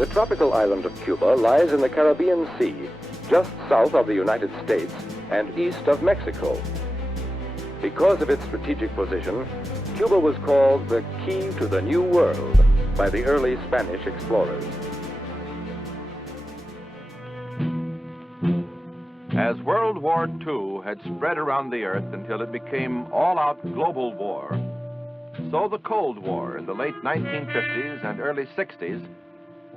The tropical island of Cuba lies in the Caribbean Sea, just south of the United States and east of Mexico. Because of its strategic position, Cuba was called the key to the New World by the early Spanish explorers. As World War II had spread around the earth until it became all-out global war, so the Cold War in the late 1950s and early 60s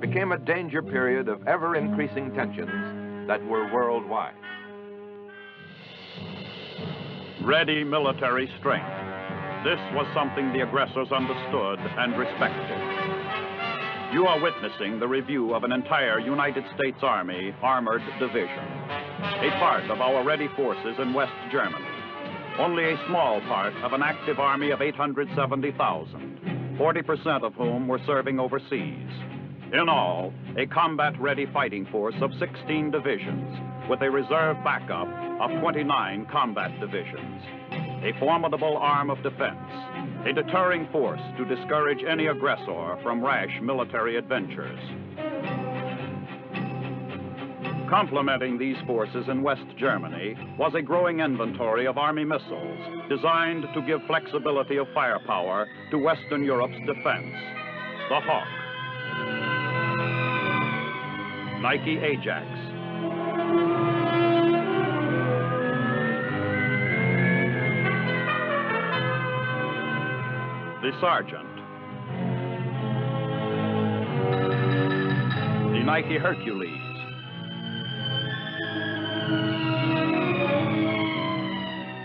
became a danger period of ever-increasing tensions that were worldwide. Ready military strength. This was something the aggressors understood and respected. You are witnessing the review of an entire United States Army armored division, a part of our ready forces in West Germany, only a small part of an active army of 870,000, 40% of whom were serving overseas. In all, a combat-ready fighting force of 16 divisions, with a reserve backup of 29 combat divisions. A formidable arm of defense, a deterring force to discourage any aggressor from rash military adventures. Complementing these forces in West Germany was a growing inventory of Army missiles designed to give flexibility of firepower to Western Europe's defense. The Hawk, Nike Ajax, the Sergeant, the Nike Hercules,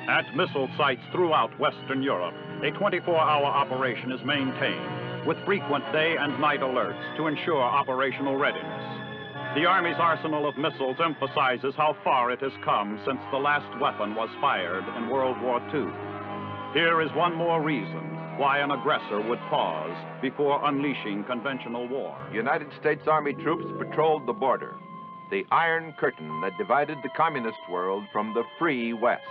at missile sites throughout Western Europe, a 24-hour operation is maintained with frequent day and night alerts to ensure operational readiness. The Army's arsenal of missiles emphasizes how far it has come since the last weapon was fired in World War II. Here is one more reason why an aggressor would pause before unleashing conventional war. United States Army troops patrolled the border, the Iron Curtain that divided the communist world from the free West.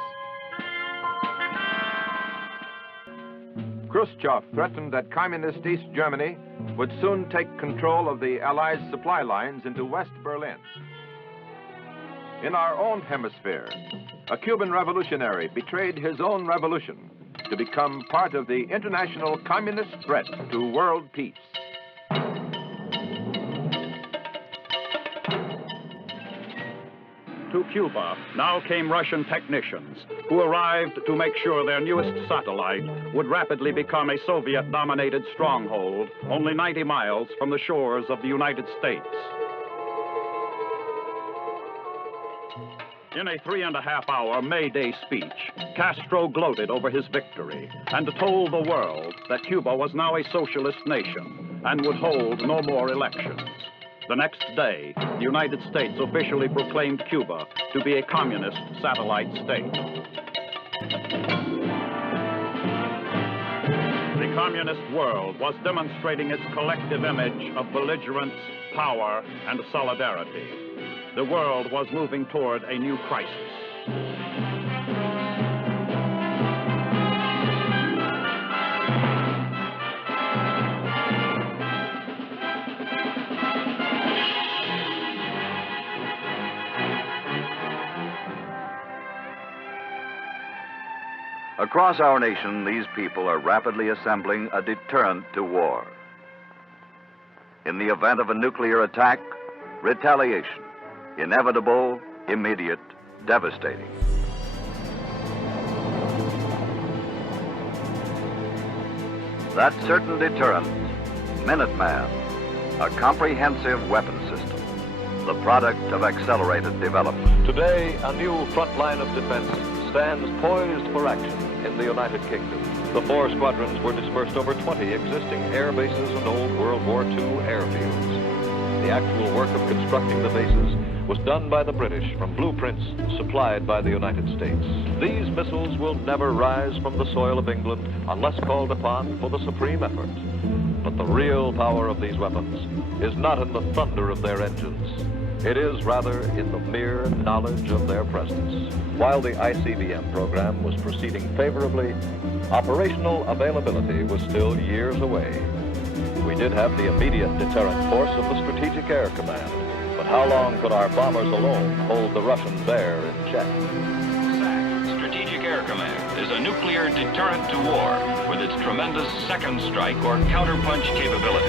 Khrushchev threatened that communist East Germany would soon take control of the Allies' supply lines into West Berlin. In our own hemisphere, a Cuban revolutionary betrayed his own revolution to become part of the international communist threat to world peace. To Cuba now came Russian technicians who arrived to make sure their newest satellite would rapidly become a Soviet-dominated stronghold only 90 miles from the shores of the United States. In a 3.5-hour May Day speech, Castro gloated over his victory and told the world that Cuba was now a socialist nation and would hold no more elections. The next day, the United States officially proclaimed Cuba to be a communist satellite state. The communist world was demonstrating its collective image of belligerence, power, and solidarity. The world was moving toward a new crisis. Across our nation, these people are rapidly assembling a deterrent to war. In the event of a nuclear attack, retaliation, inevitable, immediate, devastating. That certain deterrent, Minuteman, a comprehensive weapon system, the product of accelerated development. Today, a new front line of defense stands poised for action in the United Kingdom. The 4 squadrons were dispersed over 20 existing air bases and old World War II airfields. The actual work of constructing the bases was done by the British from blueprints supplied by the United States. These missiles will never rise from the soil of England unless called upon for the supreme effort. But the real power of these weapons is not in the thunder of their engines. It is rather in the mere knowledge of their presence. While the ICBM program was proceeding favorably, operational availability was still years away. we did have the immediate deterrent force of the Strategic Air Command. But how long could our bombers alone hold the Russians there in check? SAC, Strategic Air Command, is a nuclear deterrent to war with its tremendous second strike or counterpunch capability.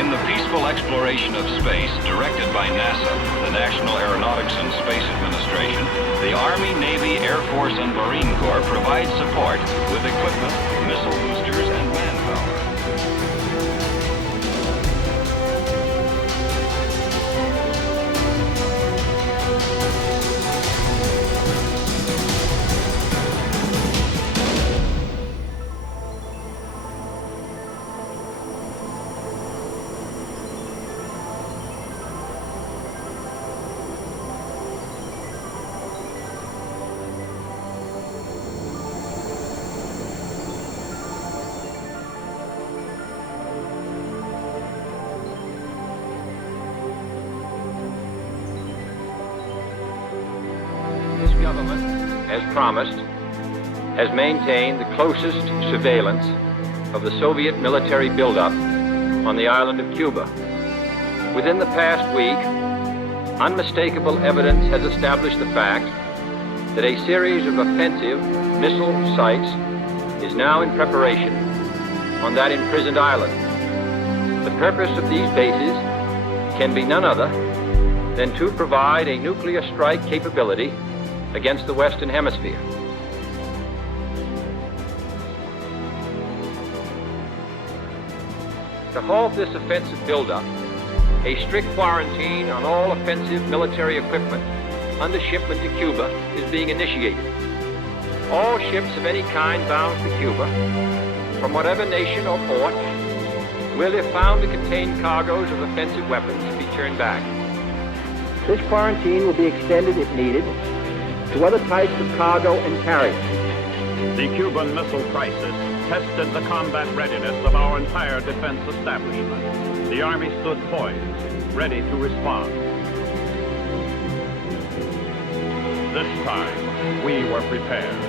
In the peaceful exploration of space directed by NASA, the National Aeronautics and Space Administration, the Army, Navy, Air Force, and Marine Corps provide support with equipment, missile boosters, and manpower. Government, as promised, has maintained the closest surveillance of the Soviet military buildup on the island of Cuba. Within the past week, unmistakable evidence has established the fact that a series of offensive missile sites is now in preparation on that imprisoned island. The purpose of these bases can be none other than to provide a nuclear strike capability against the Western Hemisphere. To halt this offensive buildup, a strict quarantine on all offensive military equipment under shipment to Cuba is being initiated. All ships of any kind bound for Cuba, from whatever nation or port, will, if found to contain cargoes of offensive weapons, be turned back. This quarantine will be extended, if needed, to other types of cargo and carriers. The Cuban missile crisis tested the combat readiness of our entire defense establishment. The Army stood poised, ready to respond. This time, we were prepared.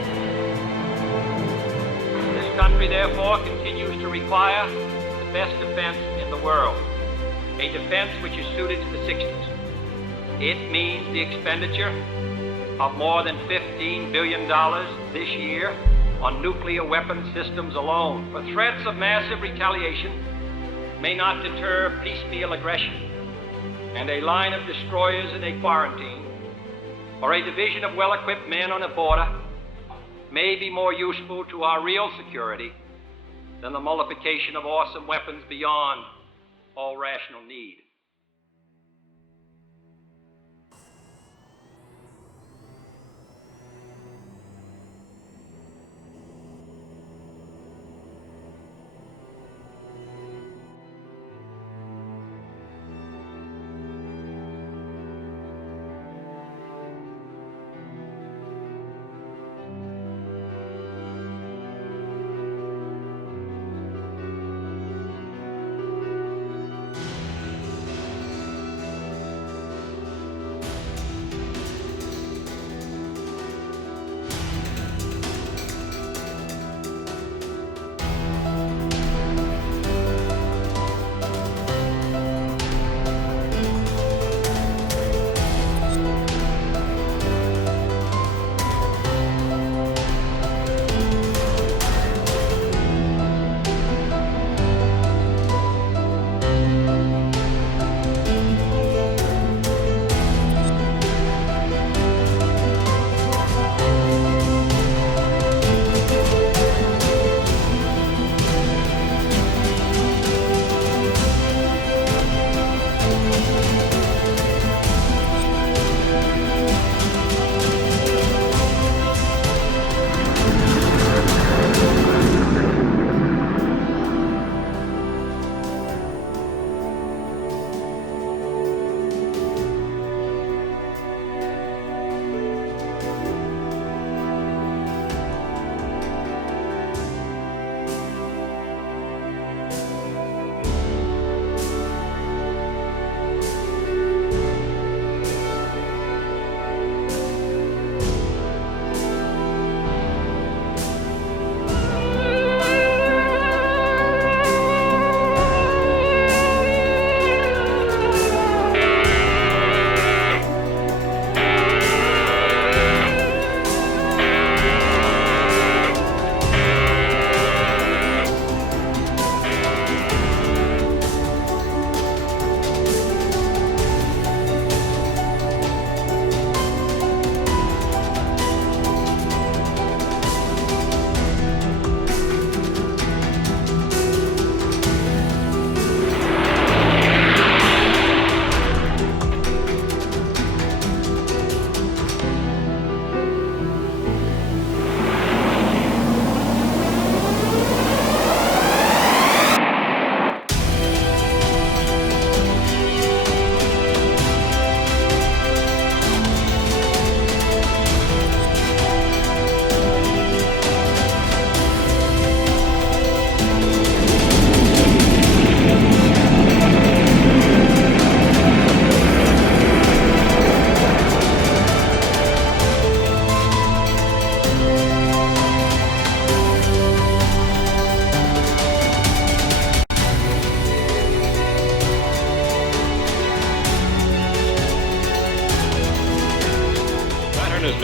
This country, therefore, continues to require the best defense in the world, a defense which is suited to the 60s. It means the expenditure of more than $15 billion this year on nuclear weapon systems alone. For threats of massive retaliation may not deter piecemeal aggression, and a line of destroyers in a quarantine or a division of well-equipped men on a border may be more useful to our real security than the multiplication of awesome weapons beyond all rational need.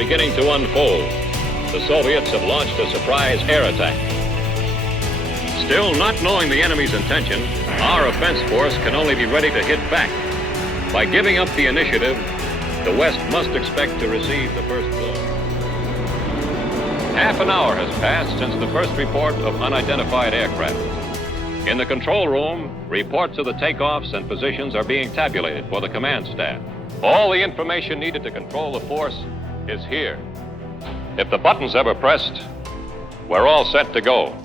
beginning to unfold. The Soviets have launched a surprise air attack. Still not knowing the enemy's intention, our offense force can only be ready to hit back. By giving up the initiative, the West must expect to receive the first blow. Half an hour has passed since the first report of unidentified aircraft. In the control room, reports of the takeoffs and positions are being tabulated for the command staff. All the information needed to control the force is here. If the button's ever pressed, we're all set to go.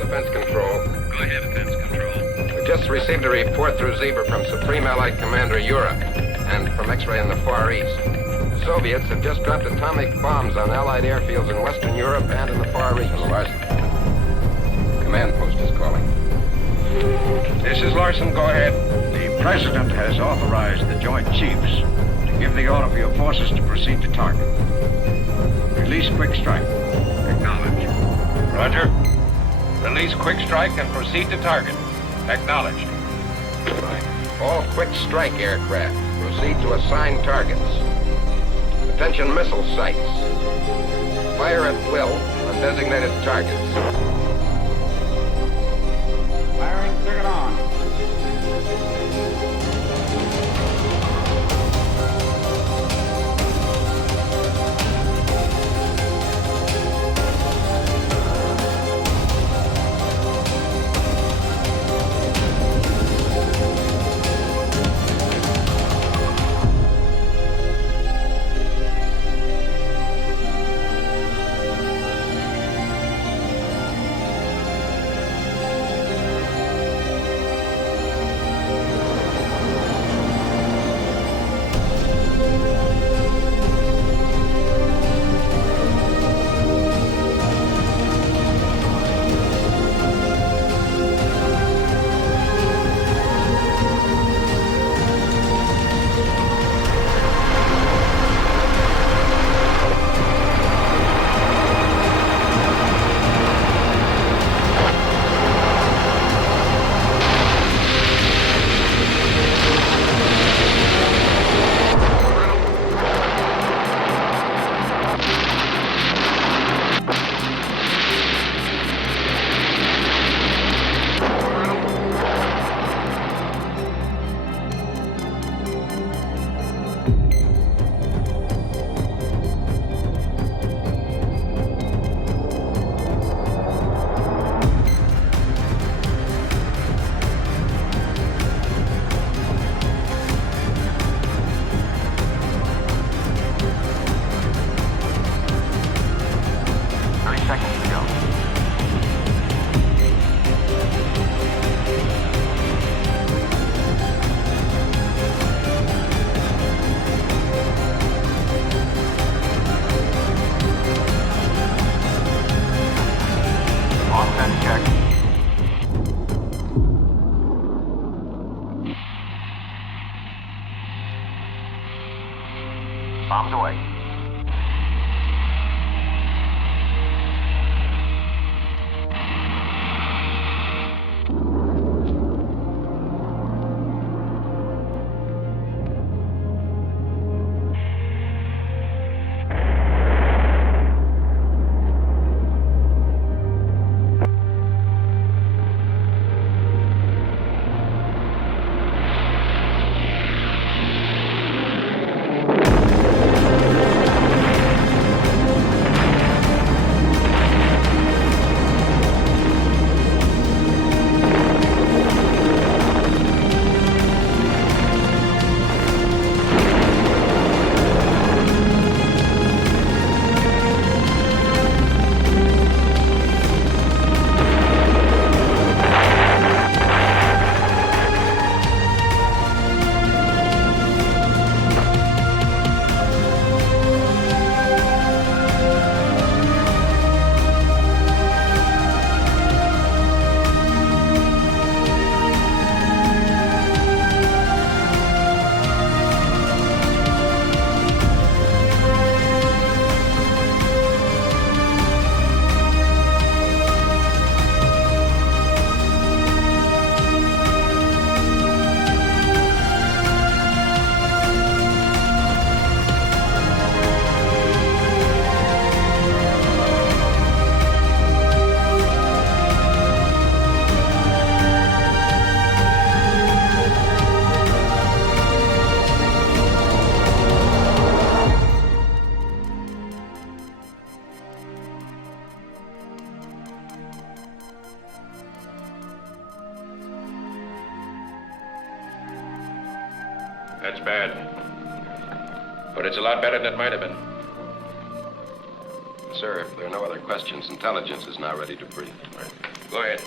Defense Control. Go ahead, Defense Control. We just received a report through Zebra from Supreme Allied Commander Uruk and from X-ray in the Far East. The Soviets have just dropped atomic bombs on Allied airfields in Western Europe and in the Far East. Larson. Command post is calling. This is Larson. Go ahead. The President has authorized the Joint Chiefs to give the order for your forces to proceed to target. Release quick strike. Acknowledge. Roger. Release quick strike and proceed to target. Acknowledged. All quick strike aircraft proceed to assigned targets. Attention missile sites. Fire at will on designated targets. Firing, bring it on. Bombs away. But it's a lot better than it might have been. Sir, if there are no other questions, intelligence is now ready to brief. Go ahead.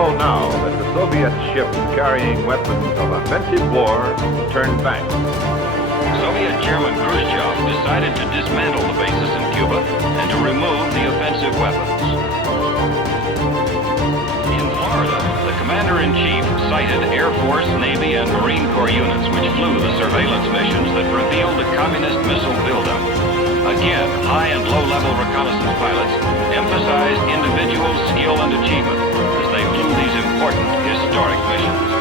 know now that the Soviet ships carrying weapons of offensive war turned back. Soviet Chairman Khrushchev decided to dismantle the bases in Cuba and to remove the offensive weapons. In Florida, the Commander-in-Chief cited Air Force, Navy, and Marine Corps units which flew the surveillance missions that revealed the communist missile buildup. Again, high and low-level reconnaissance pilots emphasized individual skill and achievement as they flew these important historic missions.